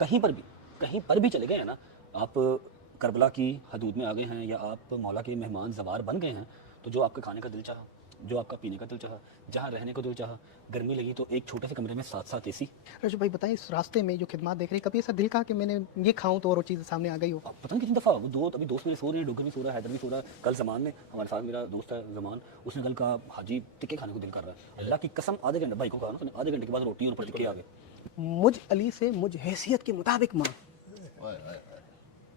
کہیں پر بھی چلے گئے ہیں نا آپ، کربلا کی حدود میں آ گئے ہیں یا آپ مولا کے مہمان زوار بن گئے ہیں، تو جو آپ کے کھانے کا دل چاہا، جو آپ کا پینے کا دل چاہا، جہاں رہنے کو دل چاہا، گرمی لگی تو ایک چھوٹے سے کمرے میں ساتھ اے سی. رجب بھائی بتائیں، اس راستے میں جو خدمات دیکھ رہے ہیں، کبھی ایسا دل کہا کہ میں نے یہ کھاؤں تو اور وہ چیز سامنے آ گئی ہو؟ پتہ نہیں کتنی دفعہ وہ ابھی دوست میرے سو رہے ہیں، ڈوگر بھی سو رہا ہے، حیدر بھی سو رہا ہے. کل زمان نے ہمارے ساتھ، میرا دوست ہے زمان، اس نے کل کہا حاجی ٹکے کھانے کو دل کر رہا ہے. اللہ کی قسم آدھے گھنٹے بھائی کو کہا نا، آدھے گھنٹے کے بعد روٹی اور اوپر ٹکے آ گئے. مجھ علی سے مجھ حیثیت کے مطابق مانگ،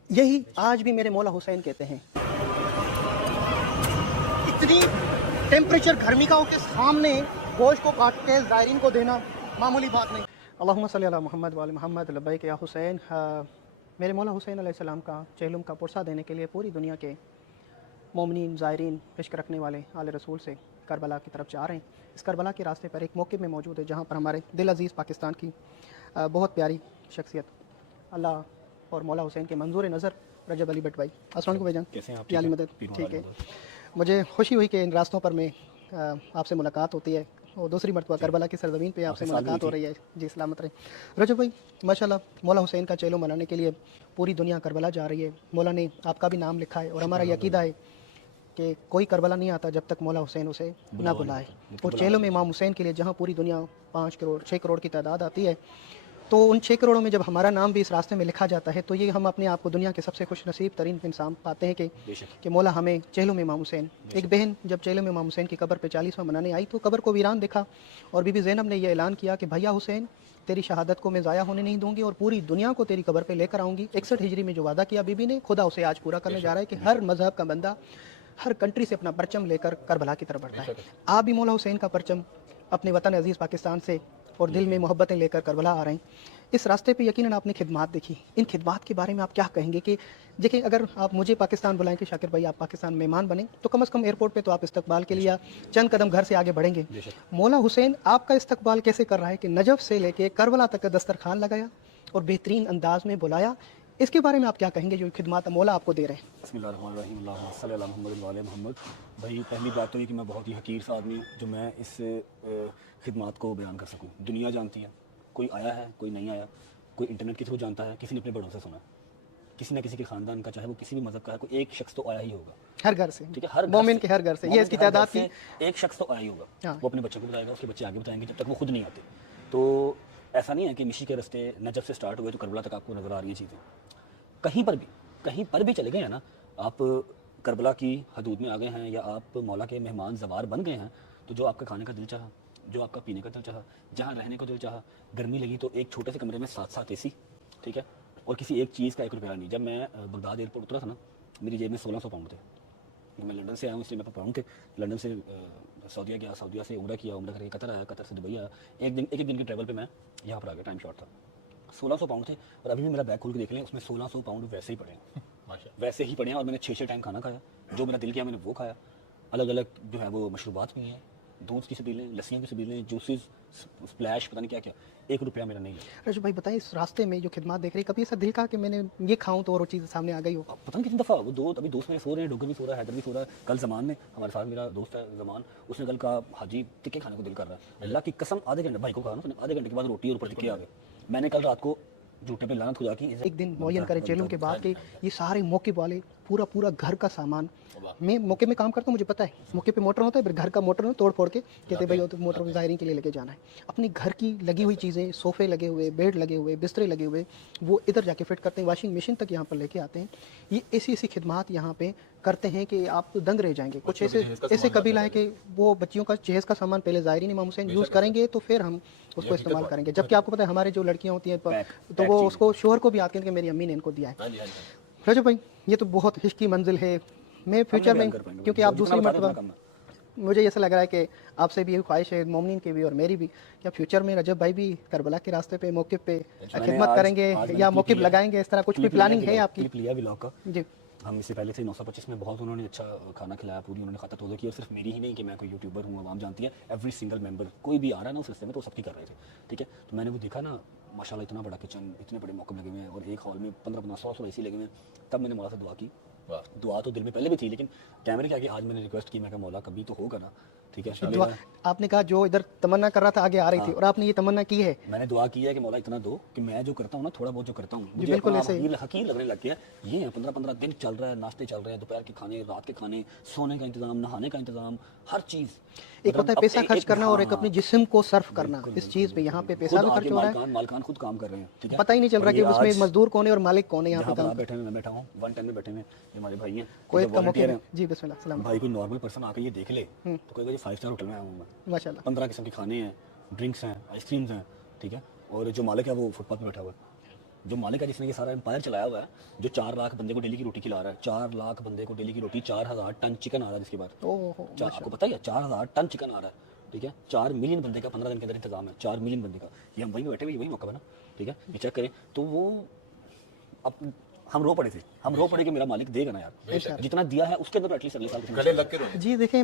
یہی آج بھی میرے مولا حسین کہتے ہیں. اتنی ٹیمپریچر گرمی کا ہو کے سامنے گوشت کو کاٹ کے زائرین کو دینا معمولی بات نہیں. اللہم صلی علی محمد وعلی محمد. لبیک یا حسین. میرے مولا حسین علیہ السلام کا چہلم کا پرسہ دینے کے لیے پوری دنیا کے مومنین، زائرین، عشق رکھنے والے آل رسول سے کربلا کی طرف جا رہے ہیں. اس کربلا کے راستے پر ایک موقع میں موجود ہے جہاں پر ہمارے دل عزیز پاکستان کی بہت پیاری شخصیت اللہ اور مولا حسین کے منظور نظر رجب علی بٹ بھائی. السلام علیکم بھائی جان. کیسے ہیں آپ؟ کیا علی مدد؟ ٹھیک ہے. مجھے خوشی ہوئی کہ ان راستوں پر میں آپ سے ملاقات ہوتی ہے، اور دوسری مرتبہ کربلا کی سرزمین پہ آپ سے ملاقات ہو رہی ہے. جی سلامت رہیں. رجب بھائی ماشاءاللہ مولا حسین کا چہلم منانے کے لیے پوری دنیا کربلا جا رہی ہے. مولا نے آپ کا بھی نام لکھا ہے، اور ہمارا یہ عقیدہ ہے کہ کوئی کربلا نہیں آتا جب تک مولا حسین اسے نہ بلائے. اور چہلم امام حسین کے لیے جہاں پوری دنیا 5 کروڑ 6 کروڑ کی تعداد آتی ہے، تو ان 6 کروڑوں میں جب ہمارا نام بھی اس راستے میں لکھا جاتا ہے تو یہ ہم اپنے آپ کو دنیا کے سب سے خوش نصیب ترین انسان پاتے ہیں کہ مولا ہمیں چہلم امام حسین. ایک بہن جب چہلم امام حسین کی قبر پہ 40واں منانے آئی تو قبر کو ویران دیکھا، اور بی بی زینب نے یہ اعلان کیا کہ بھیا حسین، تیری شہادت کو میں ضائع ہونے نہیں دوں گی، اور پوری دنیا کو تیری قبر پہ لے کر آؤں گی. 61 ہجری میں جو وعدہ کیا بی بی نے، خدا اسے آج پورا کرنے جا رہا ہے کہ ہر مذہب کا بندہ ہر کنٹری سے اپنا پرچم لے کر کربلا کی طرف بڑھتا ہے. آپ بھی مولا حسین کا پرچم اپنے وطن عزیز پاکستان سے اور دل میں محبتیں لے کر کربلا آ رہے ہیں. اس راستے پہ یقیناً آپ نے خدمات دیکھی، ان خدمات کے بارے میں آپ کیا کہیں گے؟ کہ دیکھیں، اگر آپ مجھے پاکستان بلائیں کہ شاکر بھائی آپ پاکستان مہمان بنیں، تو کم از کم ایئرپورٹ پہ تو آپ استقبال کے لیے چند قدم گھر سے آگے بڑھیں گے. مولا حسین آپ کا استقبال کیسے کر رہا ہے کہ نجف سے لے کے کربلا تک کا دسترخوان لگایا اور بہترین انداز میں بلایا؟ اس کے بارے میں آپ کیا کہیں گے جو خدمات مولا آپ کو دے رہے ہیں؟ بسم اللہ الرحمن الرحیم. اللہم صلی علی محمد وعلی محمد. بھائی پہلی بات تو یہ کہ میں بہت ہی حقیر سا آدمی ہوں جو میں اس خدمات کو بیان کر سکوں. دنیا جانتی ہے، کوئی آیا ہے کوئی نہیں آیا، کوئی انٹرنیٹ کے تھرو جانتا ہے، کسی نے اپنے بڑوں سے سنا، کسی نہ کسی کے خاندان کا، چاہے وہ کسی بھی مذہب کا ہے، کوئی ایک شخص تو آیا ہی ہوگا. ہر گھر سے، ٹھیک ہے، ہر مومن کے ہر گھر سے، یہ اس کی تعداد کی ایک شخص تو آیا ہی ہوگا. ہاں. وہ اپنے بچوں کو بتائے گا، اس کے بچے آگے بتائیں گے جب تک وہ خود نہیں آتے. تو ایسا نہیں ہے کہ مشی کے رستے نجف سے سٹارٹ ہوئے تو کربلا تک آپ کو نظر آ رہی ہیں چیزیں. کہیں پر بھی چلے گئے ہیں نا آپ، کربلا کی حدود میں آ گئے ہیں یا آپ مولا کے مہمان زوار بن گئے ہیں، تو جو آپ کے کھانے کا دل چاہا، جو آپ کا پینے کا دل چاہا، جہاں رہنے کو دل چاہا، گرمی لگی تو ایک چھوٹے سے کمرے میں ساتھ اے سی. ٹھیک ہے، اور کسی ایک چیز کا 1 روپیہ نہیں. جب میں بغداد ایئرپورٹ اترا تھا نا، میری جیب میں 1600 پاؤنڈ تھے. میں لندن سے آیا ہوں اس لیے میرے پاس پاؤنڈ تھے. لندن سے سعودیہ گیا، سعودیہ سے عمرہ کیا، عمرہ کر کے قطر آیا، قطر سے دبئی آیا. ایک دن کی ٹریول پہ میں یہاں پر آ گیا، ٹائم شارٹ تھا. 1600 پاؤنڈ تھے، اور ابھی بھی میرا بیگ کھول کے دیکھ لیں، اس میں 1600 پاؤنڈ ویسے ہی پڑے ہیں. ویسے ہی پڑے ہیں، اور میں نے 6 ٹائم کھانا کھایا، جو میرا دل کیا میں نے وہ کھایا. الگ الگ جو ہے وہ مشروبات بھی ہیں، دودھ کی سبیلیں، لسیوں کی سبیلیں، جوسز، سپلیش، پتہ نہیں کیا کیا. 1 روپیہ میرا نہیں ہے. رجب بھائی بتائیں، اس راستے میں جو خدمات دیکھ رہے ہیں، کبھی ایسا دل کہا کہ میں نے یہ کھاؤں تو اور وہ چیز سامنے آ گئی ہو؟ پتہ نہیں کتنی دفعہ وہ ابھی دوست میرے سو رہے ہیں، ڈوگر بھی سو رہا ہے، حیدر بھی سو رہا ہے. کل زمان نے ہمارے ساتھ، میرا دوست ہے زمان، اس نے کل کہا حاجی ٹکے کھانے کو دل کر رہا ہے. اللہ کی قسم آدھے گھنٹے بھائی کو کہا نا، آدھے گھنٹے کے بعد روٹی اور اوپر ٹکے آ گئے. میں نے کل رات کو جھوٹے پہ لعنت خدا کی ایک دن معین کرے چہلم کے بعد کہ یہ سارے موقع والے پورا گھر کا سامان، میں موقع میں کام کرتا ہوں، مجھے پتہ ہے موقع پہ موٹر ہوتا ہے، پھر گھر کا موٹر توڑ پھوڑ کے کہتے بھائی موٹر ظاہرین کے لیے لے کے جانا ہے. اپنی گھر کی لگی ہوئی چیزیں، صوفے لگے ہوئے، بیڈ لگے ہوئے، بسترے لگے ہوئے، وہ ادھر جا کے فٹ کرتے ہیں. واشنگ مشین تک یہاں پر لے کے آتے ہیں. یہ ایسی خدمات یہاں پہ کرتے ہیں کہ آپ دنگ رہ جائیں گے. کچھ ایسے قبیلہ ہے کہ وہ بچیوں کا جہیز کا سامان پہلے زائرین امام حسین یوز کریں گے تو پھر ہم اس کو استعمال کریں گے. جبکہ آپ کو پتہ ہے ہمارے جو لڑکیاں ہوتی ہیں تو وہ اس کو شوہر کو بھی آتے ہیں کہ میری امی نے ان کو دیا ہے. رجب بھائی یہ تو بہت عشق کی منزل ہے. میں فیوچر میں، کیونکہ آپ دوسری مرتبہ، مجھے ایسا لگ رہا ہے کہ آپ سے بھی خواہش ہے، مومنین کی بھی اور میری بھی، کیا فیوچر میں رجب بھائی بھی کربلا کے راستے پہ موقع پہ خدمت کریں گے یا موقع لگائیں گے؟ اس طرح کچھ بھی پلاننگ ہے آپ کی؟ کلپ لیا ولاگ کا. جی ہم اس سے پہلے تھے 925 میں، بہت انہوں نے اچھا کھانا کھلایا، پوری انہوں نے خطہ توضع کی. اور صرف میری ہی نہیں کہ میں کوئی یوٹیوبر ہوں، عوام جانتی ہے، ایوری سنگل ممبر کوئی بھی آ رہا ہے نا اس رستے میں تو سب کی کر رہے تھے. ٹھیک ہے، تو میں نے وہ دیکھا نا، ماشاءاللہ اتنا بڑا کچن، اتنے بڑے موقع لگے ہوئے ہیں، اور ایک ہال میں 15-100 اے سی لگے ہوئے ہیں. تب میں نے مولا سے دعا کی. دعا تو دل میں پہلے بھی تھی، لیکن کیمرے کے آگے آج میں نے ریکویسٹ کی، میں کہا مولا کبھی تو ہوگا نا ٹھیک ہے. دعا آپ نے کہا جو ادھر تمنا کر رہا تھا آگے آ رہی تھی اور آپ نے یہ تمنا کی ہے. میں نے دعا کی ہے کہ مولا اتنا دو کہ میں جو کرتا ہوں نا تھوڑا بہت جو کرتا ہوں مجھے بالکل ایسے حقیر لگنے لگ گیا. یہ 15 دن چل رہا ہے, ناشتے چل رہے ہیں, دوپہر کے کھانے, رات کے کھانے, سونے کا انتظام, نہانے کا انتظام, ہر چیز. ایک ہوتا ہے پیسہ خرچ کرنا اور ایک اپنے جسم کو صرف کرنا اس چیز پہ. یہاں پہ پیسہ بھی خرچ ہو رہا ہے, مالکان خود کام کر رہے ہیں. ٹھیک ہے, پتہ ہی نہیں چل رہا کہ اس میں مزدور کون ہے اور مالک کون ہے. یہاں پہ کام بیٹھے ہوئے, میں بیٹھا ہوں 110 میں بیٹھے ہوئے, یہ ہمارے بھائی ہیں کویت کا موقع. جی بسم اللہ. السلام بھائی کوئی نارمل پرسن آ کے یہ دیکھ لے تو کہے گا یہ 5 اسٹار ہوٹل میں آیا ہوں میں. ماشاء اللہ 15 قسم کے کھانے ہیں, ڈرنکس ہیں, آئس کریمز ہیں. ٹھیک ہے, اور جو مالک ہے وہ فٹ پاتھ پہ بیٹھا ہوا ہے. جو مالک ہے جس نے یہ سارا امپائر چلایا ہوا ہے, جو 4 لاکھ بندے کو ڈیلی کی روٹی کھلا رہا ہے, 4 لاکھ بندے کو ڈیلی کی روٹی, 4000 ٹن چکن آ رہا ہے جس کے بعد. آپ کو پتہ ہے 4000 ٹن چکن آ رہا ہے. ٹھیک ہے, 4 ملین بندے کا 15 دن کے اندر انتظام ہے. 4 ملین بندے کا, یہ ہم وہیں بیٹھے ہوئے, وہی موقع ہے نا. ٹھیک ہے, یہ چیک کریں تو وہ اب ہم رو پڑے تھے, ہم رو پڑے کہ میرا مالک دے گا نا یار, جتنا دیا ہے اس کے اندر ایٹ لیسٹ اگلے سال. جی دیکھیں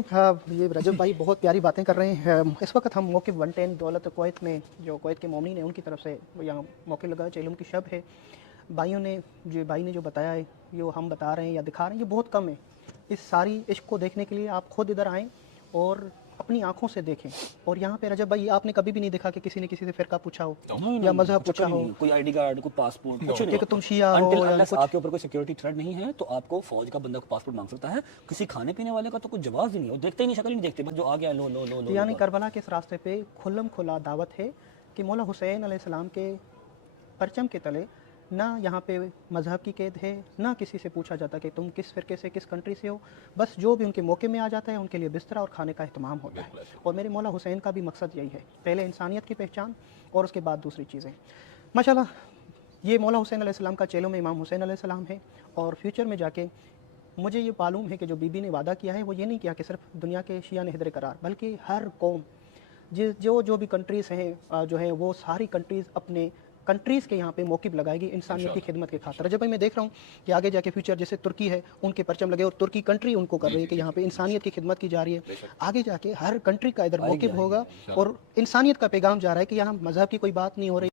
یہ رجب بھائی بہت پیاری باتیں کر رہے ہیں. اس وقت ہم موقع 110 دولت کویت میں, جو کویت کے مومنین ہیں ان کی طرف سے یہاں موقع لگا, چیلم کی شب ہے. بھائیوں نے بھائی نے جو بتایا ہے, جو ہم بتا رہے ہیں یا دکھا رہے ہیں, یہ بہت کم ہے. اس ساری عشق کو دیکھنے کے لیے آپ خود ادھر آئیں اور اپنی آنکھوں سے دیکھیں. اور یہاں پہ رجب بھائی آپ نے کبھی بھی نہیں دیکھا کہ کسی نے کسی سے فرقہ پوچھا ہو یا مذہب پوچھا ہو, کوئی آئی ڈی کارڈ, کوئی پاسپورٹ, کچھ نہیں. کہ تم شیعہ ہو یا کچھ. آپ کے اوپر کوئی سیکورٹی تھریٹ نہیں ہے تو آپ کو فوج کا بندہ کو پاسپورٹ مانگ سکتا ہے. کسی کھانے پینے والے کا تو کوئی جواز ہی نہیں, وہ دیکھتے ہی نہیں, شکل نہیں دیکھتے, بس جو آ گیا لو لو لو لو. یعنی کربلا کے اس راستے پہ کھلم کھلا دعوت ہے کہ مولا حسین علیہ السلام کے پرچم کے تلے نہ یہاں پہ مذہب کی قید ہے, نہ کسی سے پوچھا جاتا کہ تم کس فرقے سے, کس کنٹری سے ہو. بس جو بھی ان کے موقع میں آ جاتا ہے ان کے لیے بستر اور کھانے کا اہتمام ہوتا ہے. اور میرے مولا حسین کا بھی مقصد یہی ہے, پہلے انسانیت کی پہچان اور اس کے بعد دوسری چیزیں. ماشاءاللہ یہ مولا حسین علیہ السلام کا چیلوں میں امام حسین علیہ السلام ہے. اور فیوچر میں جا کے مجھے یہ معلوم ہے کہ جو بی بی نے وعدہ کیا ہے وہ یہ نہیں کیا کہ صرف دنیا کے شیعہ نے حیدر قرار, بلکہ ہر قوم جو بھی کنٹریز ہیں جو ہیں وہ ساری کنٹریز اپنے کنٹریز کے یہاں پہ موقف لگائے گی انسانیت کی خدمت کے خاطر. رجب بھائی میں دیکھ رہا ہوں کہ آگے جا کے فیوچر جیسے ترکی ہے ان کے پرچم لگے اور ترکی کنٹری ان کو کر رہی ہے کہ یہاں پہ انسانیت کی خدمت کی جا رہی ہے. آگے جا کے ہر کنٹری کا ادھر موقف ہوگا اور انسانیت کا پیغام جا رہا ہے کہ یہاں مذہب کی کوئی بات نہیں ہو رہی.